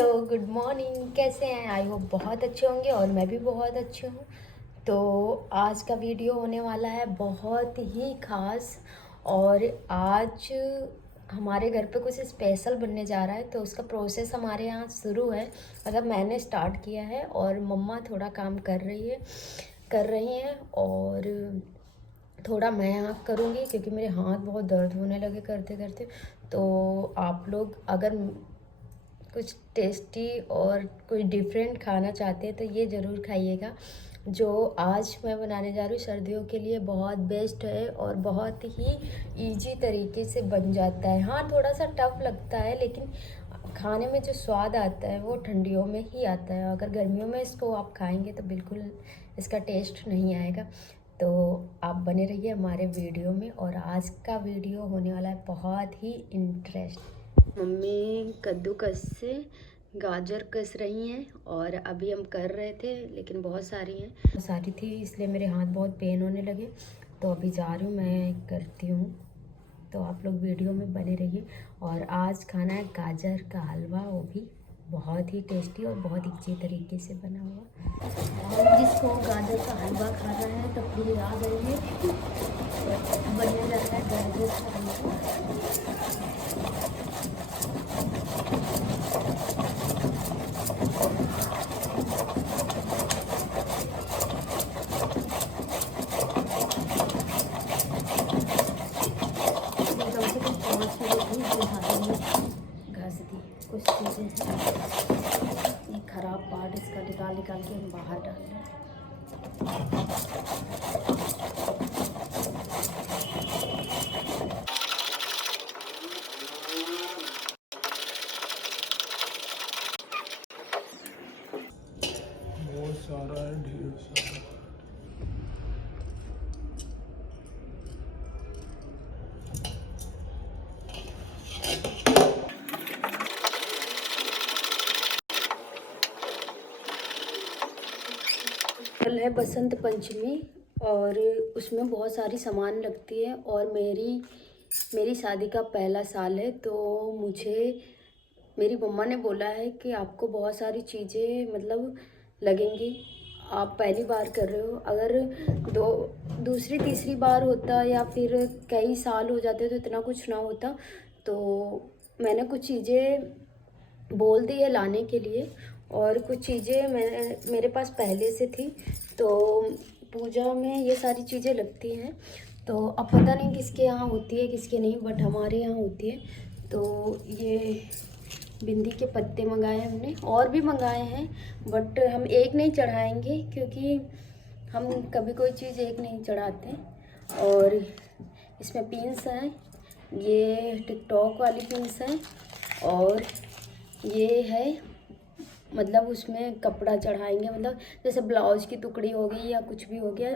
तो good morning, कैसे हैं? आई होप बहुत अच्छे होंगे और मैं भी बहुत अच्छी हूँ। तो आज का वीडियो होने वाला है बहुत ही ख़ास। और आज हमारे घर पे कुछ स्पेशल बनने जा रहा है, तो उसका प्रोसेस हमारे यहाँ शुरू है। मतलब मैंने स्टार्ट किया है और मम्मा थोड़ा काम कर रही हैं और थोड़ा मैं यहाँ करूँगी क्योंकि मेरे हाथ बहुत दर्द होने लगे करते करते। तो आप लोग अगर कुछ टेस्टी और कुछ डिफरेंट खाना चाहते हैं तो ये ज़रूर खाइएगा। जो आज मैं बनाने जा रही हूँ सर्दियों के लिए बहुत बेस्ट है और बहुत ही इजी तरीके से बन जाता है। हाँ, थोड़ा सा टफ लगता है, लेकिन खाने में जो स्वाद आता है वो ठंडियों में ही आता है। अगर गर्मियों में इसको आप खाएंगे तो बिल्कुल इसका टेस्ट नहीं आएगा। तो आप बने रहिए हमारे वीडियो में, और आज का वीडियो होने वाला है बहुत ही इंटरेस्ट। मम्मी कद्दूकस से गाजर कस रही हैं और अभी हम कर रहे थे, लेकिन बहुत सारी थी इसलिए मेरे हाथ बहुत पेन होने लगे। तो अभी जा रही हूँ, मैं करती हूँ। तो आप लोग वीडियो में बने रहिए। और आज खाना है गाजर का हलवा, वो भी बहुत ही टेस्टी और बहुत अच्छे तरीके से बना हुआ। और जिसको गाजर का हलवा खाना है तो प्लीज़ आ जाइए। बनने जाता है गाजर का हलवा। कम से कम 5 किलो दूध दिखाते हैं, घास दी कुछ चीज़ें हैं। ये ख़राब पार्ट इसका निकाल के हम बाहर डाल रहे हैं। बहुत सारा है, ढेर सारा। कल है बसंत पंचमी और उसमें बहुत सारी सामान लगती है। और मेरी शादी का पहला साल है, तो मुझे मेरी मम्मा ने बोला है कि आपको बहुत सारी चीज़ें मतलब लगेंगी। आप पहली बार कर रहे हो, अगर दूसरी तीसरी बार होता या फिर कई साल हो जाते तो इतना कुछ ना होता। तो मैंने कुछ चीज़ें बोल दी है लाने के लिए, और कुछ चीज़ें मेरे पास पहले से थी। तो पूजा में ये सारी चीज़ें लगती हैं। तो अब पता नहीं किसके यहाँ होती है किसके नहीं, बट हमारे यहाँ होती है। तो ये बिंदी के पत्ते मंगाए हमने, और भी मंगाए हैं, बट हम एक नहीं चढ़ाएंगे क्योंकि हम कभी कोई चीज़ एक नहीं चढ़ाते। और इसमें पिन्स हैं, ये टिकटॉक वाली पिन्स हैं। और ये है मतलब उसमें कपड़ा चढ़ाएंगे, मतलब जैसे ब्लाउज की टुकड़ी हो गई या कुछ भी हो गया,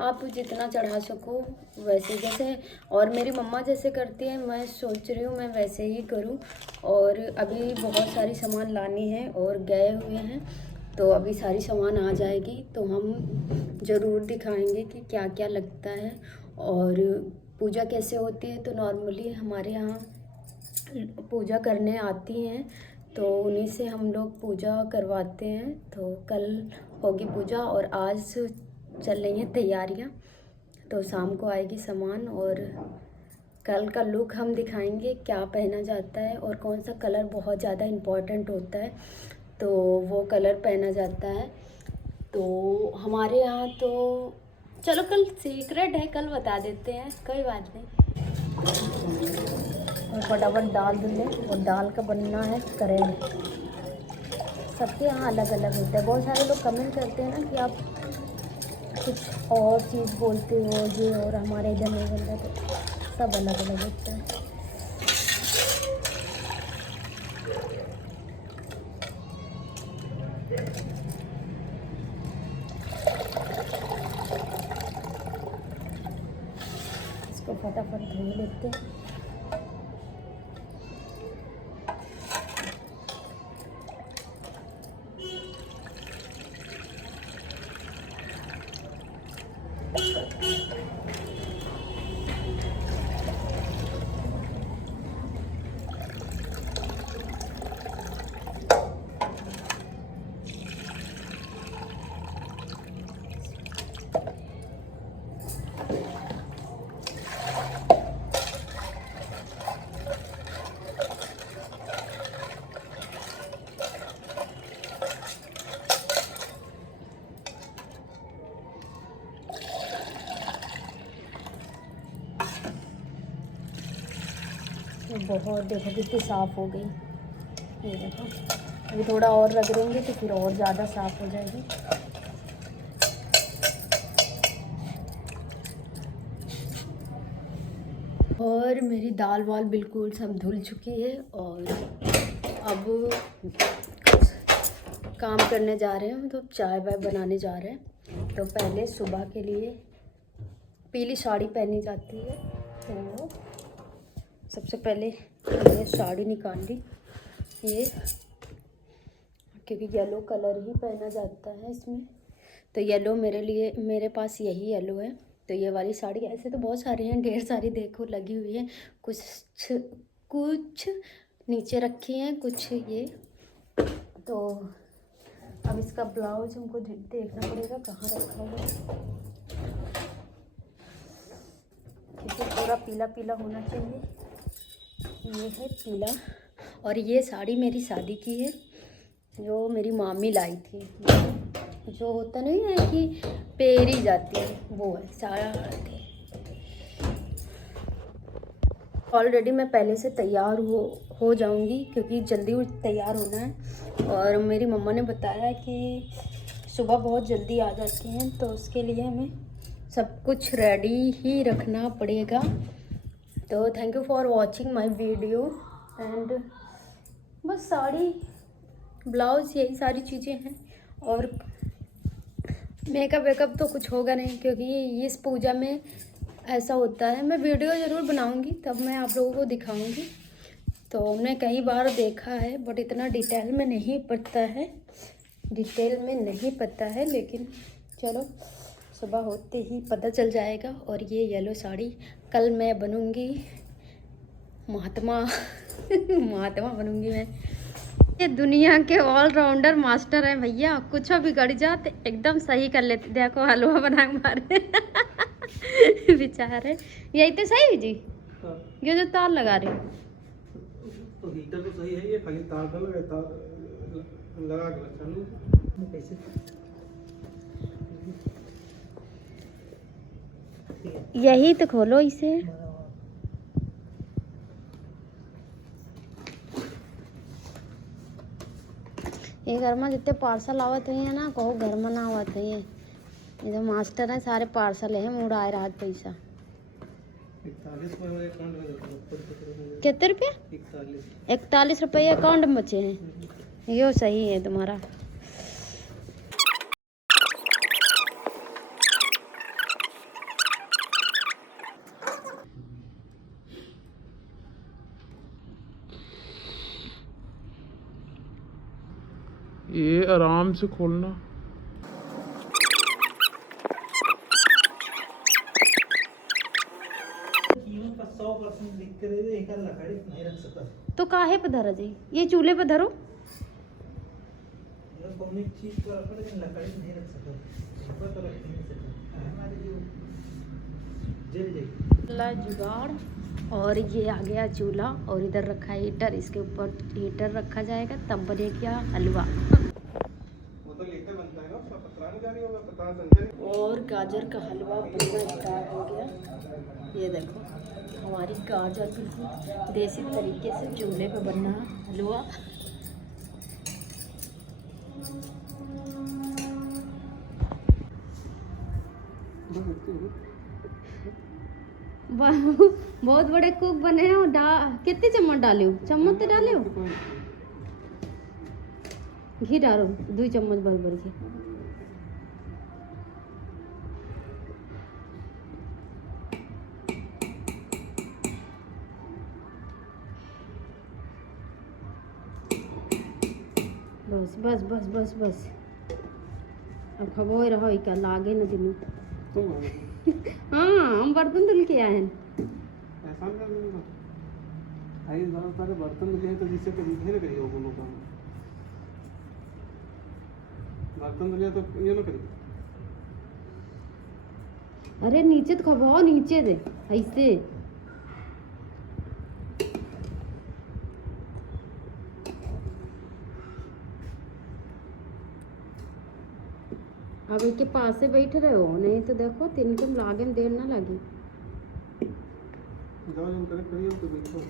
आप जितना चढ़ा सको वैसे। जैसे और मेरी मम्मा जैसे करती है, मैं सोच रही हूँ मैं वैसे ही करूँ। और अभी बहुत सारी सामान लानी है और गए हुए हैं, तो अभी सारी सामान आ जाएगी तो हम ज़रूर दिखाएंगे कि क्या क्या लगता है और पूजा कैसे होती है। तो नॉर्मली हमारे यहाँ पूजा करने आती हैं, तो उन्हीं से हम लोग पूजा करवाते हैं। तो कल होगी पूजा और आज चल रही हैं तैयारियां, तो शाम को आएगी सामान। और कल का लुक हम दिखाएंगे क्या पहना जाता है और कौन सा कलर बहुत ज़्यादा इम्पॉर्टेंट होता है, तो वो कलर पहना जाता है। तो हमारे यहाँ तो चलो कल सीक्रेट है, कल बता देते हैं, कोई बात नहीं। और फटाफट दाल धुल लें, और दाल का बनना है करेल। सबके यहाँ अलग अलग होता है। बहुत सारे लोग कमेंट करते हैं ना कि आप कुछ और चीज़ बोलते हो ये, और हमारे इधर नहीं बनता, तो सब अलग अलग होता है। इसको फटाफट धो लेते हैं। बहुत देखो कितनी साफ़ हो गई। ये देखो, अभी थोड़ा और रख देंगे तो फिर और ज़्यादा साफ़ हो जाएगी। और मेरी दाल वाल बिल्कुल सब धुल चुकी है और अब काम करने जा रहे हैं, तो चाय वाय बनाने जा रहे हैं। तो पहले सुबह के लिए पीली साड़ी पहनी जाती है, तो सबसे पहले मैंने साड़ी निकाल ली ये, क्योंकि येलो कलर ही पहना जाता है इसमें। तो येलो मेरे पास यही येलो है। तो ये वाली साड़ी, ऐसे तो बहुत सारी हैं, ढेर सारी देखो लगी हुई है, कुछ नीचे रखी हैं, कुछ ये। तो अब इसका ब्लाउज हमको देखना पड़ेगा कहाँ रखा हुआ है, क्योंकि पूरा पीला पीला होना चाहिए। ये है पीला। और ये साड़ी मेरी शादी की है, जो मेरी मामी लाई थी। जो होता नहीं है कि पेरी जाती है, वो है साड़ी। ऑलरेडी मैं पहले से तैयार हो जाऊंगी, क्योंकि जल्दी तैयार होना है। और मेरी मम्मा ने बताया कि सुबह बहुत जल्दी आ जाती हैं, तो उसके लिए हमें सब कुछ रेडी ही रखना पड़ेगा। तो thank you for watching my video. And बस साड़ी, ब्लाउज, यही सारी चीज़ें हैं। और मेकअप वेकअप तो कुछ होगा नहीं, क्योंकि इस पूजा में ऐसा होता है। मैं वीडियो ज़रूर बनाऊंगी, तब मैं आप लोगों को दिखाऊंगी। तो हमने कई बार देखा है, बट इतना डिटेल में नहीं पता है, लेकिन चलो सुबह होते ही पता चल जाएगा। और ये येलो साड़ी, कल मैं बनूंगी महात्मा बनूंगी मैं। ये दुनिया के ऑलराउंडर मास्टर हैं भैया, कुछ भी गड़ जाते एकदम सही कर लेते। देखो हलवा बना मारे बेचारे। यही तो सही है जी। ये जो तार लगा रहे हो तो हीटर तो सही है, ये खाली तार का लगा, तार लगा के चालू कैसे। यही तो खोलो इसे। ये घर में जितने पार्सल आवत हुई है ना, कहो घर में ना आवत हुई है। ये जो मास्टर है सारे पार्सल है, मुड़ आए रात पैसा। 41 कितने रुपये? 41 रुपये अकाउंट में बचे हैं। यो सही है तुम्हारा। ये आराम से खोलना। कीमत का 100% लिख के दे दे, एक लकड़ी नहीं रख सकता। तो काहे पे धरा जी? ये चूल्हे पे धरो। ये कौन चीज पर रखो, लेकिन लकड़ी नहीं रख सकता। ऊपर तो रख नहीं सकता। हमारे जो जल जाएगी जुगाड़। और ये आ गया चूल्हा, और इधर रखा है हीटर, इसके ऊपर हीटर रखा जाएगा, तब बनेगा हलवा। वो तो लेकर बनता है ना, उसका पतला नहीं जा रही होगा, पतला संजय। और गाजर का हलवा बनना स्टार्ट हो गया। ये देखो हमारी गाजर बिल्कुल देसी तरीके से चूल्हे पे बनना हलवा। बहुत बड़े कुक बने हैं। कितने चम्मच डाले हो? चम्मच तो डाले हो। घी डालो 2 चम्मच भर भर के। बस बस बस बस बस। अब खबो रहो इका लागे न दिनू। हाँ हम बर्तन धुल के आए हैं। ऐसा कर दूंगा। आई बहुत सारे बर्तन धुले हैं, तो जिससे कभी नहीं करिए वो लोग काम। बर्तन धुले तो ये ना करिए। अरे नीचे तो खबाओ, नीचे दे ऐसे। अब इनके पास से बैठ रहे हो, नहीं तो देखो तिनके लागे में देर ना लगे। जाओ हम करें, करिए तो बैठो।